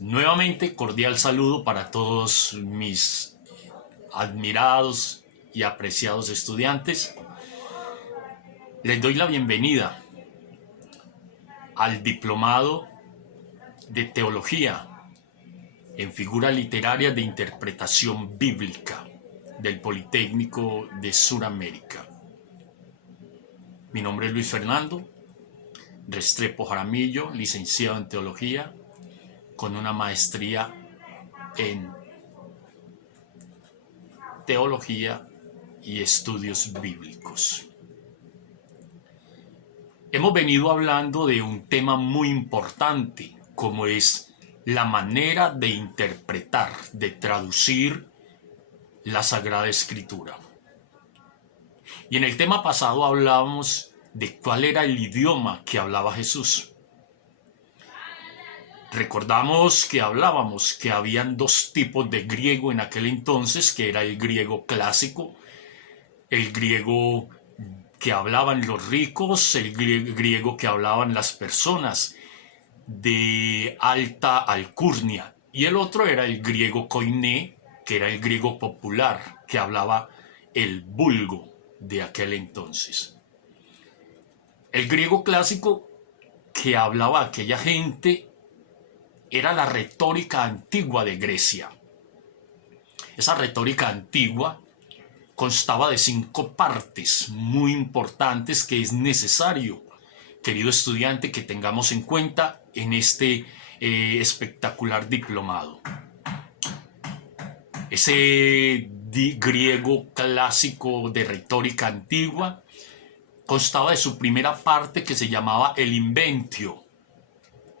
Nuevamente, cordial saludo para todos mis admirados y apreciados estudiantes. Les doy la bienvenida al diplomado de Teología en Figura Literaria de Interpretación Bíblica del Politécnico de Sudamérica. Mi nombre es Luis Fernando Restrepo Jaramillo, licenciado en Teología, con una maestría en Teología y Estudios Bíblicos. Hemos venido hablando de un tema muy importante, como es la manera de interpretar, de traducir la Sagrada Escritura. Y en el tema pasado hablábamos de cuál era el idioma que hablaba Jesús. Recordamos que hablábamos que habían dos tipos de griego en aquel entonces, que era el griego clásico, el griego que hablaban los ricos, el griego que hablaban las personas de alta alcurnia, y el otro era el griego koiné, que era el griego popular, que hablaba el vulgo de aquel entonces. El griego clásico que hablaba aquella gente era la retórica antigua de Grecia. Esa retórica antigua constaba de 5 partes muy importantes que es necesario, querido estudiante, que tengamos en cuenta en este espectacular diplomado. Ese griego clásico de retórica antigua constaba de su primera parte, que se llamaba el inventio.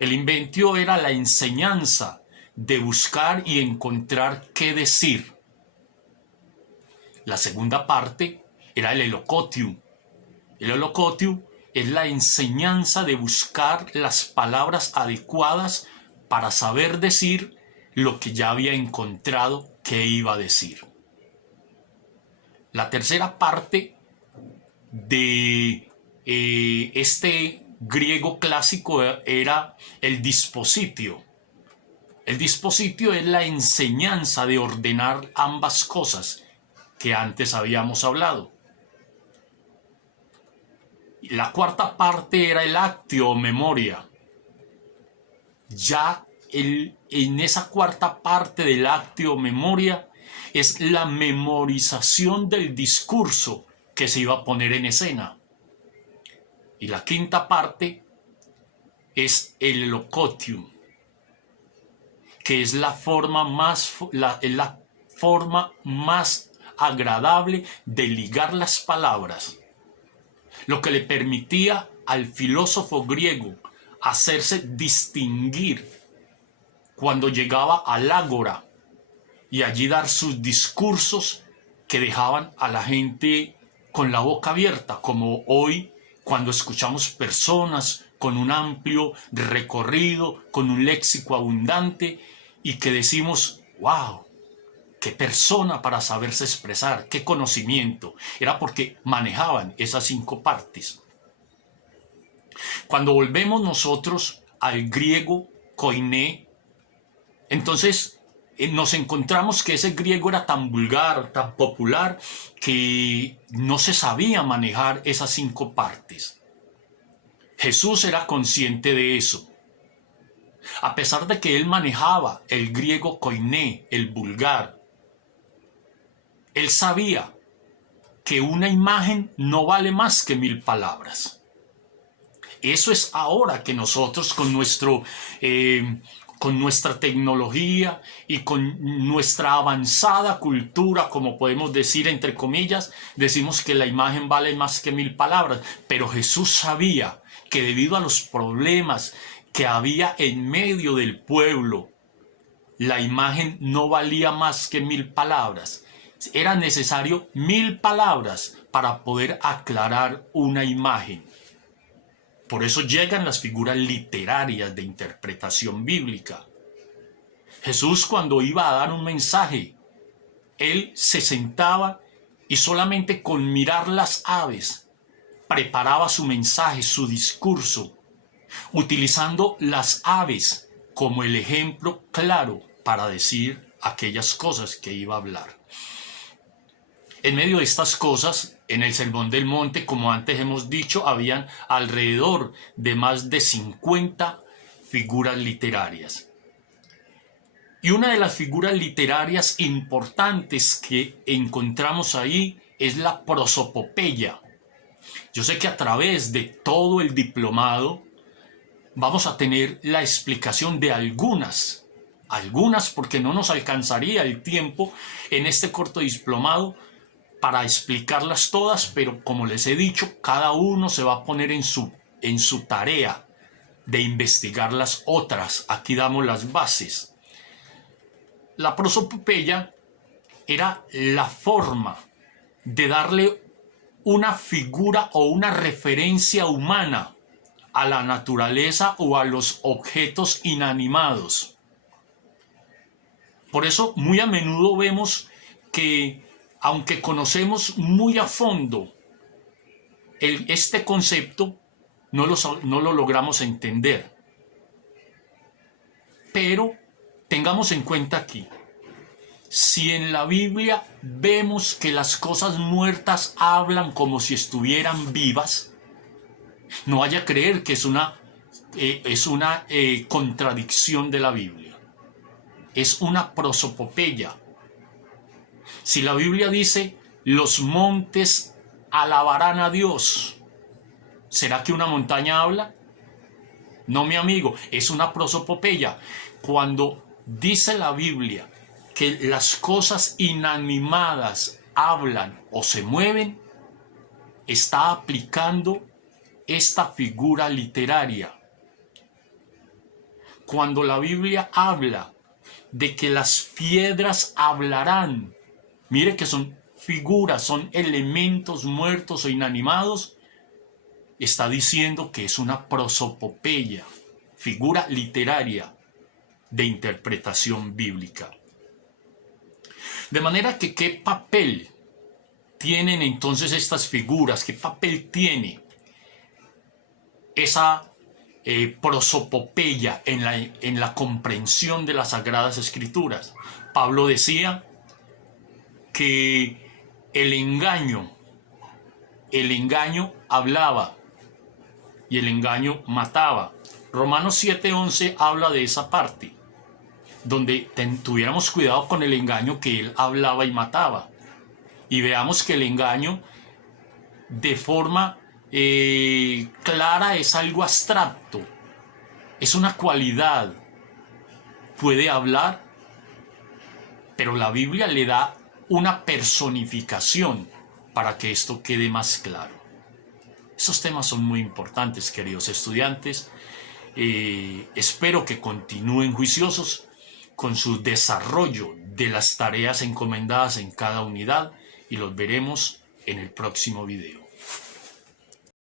El inventio era la enseñanza de buscar y encontrar qué decir. La segunda parte era el elocotium. El elocotium es la enseñanza de buscar las palabras adecuadas para saber decir lo que ya había encontrado que iba a decir. La tercera parte de este griego clásico era el dispositio. El dispositio es la enseñanza de ordenar ambas cosas que antes habíamos hablado. La cuarta parte era el actio o memoria. Ya en esa cuarta parte del actio o memoria es la memorización del discurso que se iba a poner en escena. Y la quinta parte es el elocotium, que es la forma más agradable de ligar las palabras, lo que le permitía al filósofo griego hacerse distinguir cuando llegaba al ágora y allí dar sus discursos que dejaban a la gente con la boca abierta, como hoy cuando escuchamos personas con un amplio recorrido, con un léxico abundante y que decimos, wow, qué persona para saberse expresar, qué conocimiento. Era porque manejaban esas 5 partes. Cuando volvemos nosotros al griego koiné, entonces nos encontramos que ese griego era tan vulgar, tan popular, que no se sabía manejar esas 5 partes. Jesús era consciente de eso. A pesar de que él manejaba el griego koiné, el vulgar, él sabía que una imagen no vale más que 1000 palabras. Eso es ahora que nosotros con nuestra tecnología y con nuestra avanzada cultura, como podemos decir entre comillas, decimos que la imagen vale más que 1000 palabras. Pero Jesús sabía que debido a los problemas que había en medio del pueblo, la imagen no valía más que 1000 palabras. Era necesario 1000 palabras para poder aclarar una imagen. Por eso llegan las figuras literarias de interpretación bíblica. Jesús, cuando iba a dar un mensaje, él se sentaba y solamente con mirar las aves preparaba su mensaje, su discurso, utilizando las aves como el ejemplo claro para decir aquellas cosas que iba a hablar. En medio de estas cosas, en el Sermón del Monte, como antes hemos dicho, habían alrededor de más de 50 figuras literarias. Y una de las figuras literarias importantes que encontramos ahí es la prosopopeya. Yo sé que a través de todo el diplomado vamos a tener la explicación de algunas porque no nos alcanzaría el tiempo en este corto diplomado para explicarlas todas, pero como les he dicho, cada uno se va a poner en su tarea de investigar las otras. Aquí damos las bases. La prosopopeya era la forma de darle una figura o una referencia humana a la naturaleza o a los objetos inanimados. Por eso muy a menudo vemos que, aunque conocemos muy a fondo este concepto, no lo logramos entender. Pero tengamos en cuenta aquí, si en la Biblia vemos que las cosas muertas hablan como si estuvieran vivas, no vaya a creer que es una contradicción de la Biblia. Es una prosopopeya. Si la Biblia dice, los montes alabarán a Dios, ¿será que una montaña habla? No, mi amigo, es una prosopopeya. Cuando dice la Biblia que las cosas inanimadas hablan o se mueven, está aplicando esta figura literaria. Cuando la Biblia habla de que las piedras hablarán, mire que son figuras, son elementos muertos o inanimados, está diciendo que es una prosopopeya, figura literaria de interpretación bíblica. De manera que, ¿qué papel tienen entonces estas figuras? ¿Qué papel tiene esa prosopopeya en la comprensión de las Sagradas Escrituras? Pablo decía que el engaño hablaba y el engaño mataba. Romanos 7:11 habla de esa parte, donde tuviéramos cuidado con el engaño, que él hablaba y mataba. Y veamos que el engaño de forma clara es algo abstracto, es una cualidad, puede hablar, pero la Biblia le da una personificación para que esto quede más claro. Esos temas son muy importantes, queridos estudiantes. Espero que continúen juiciosos con su desarrollo de las tareas encomendadas en cada unidad y los veremos en el próximo video.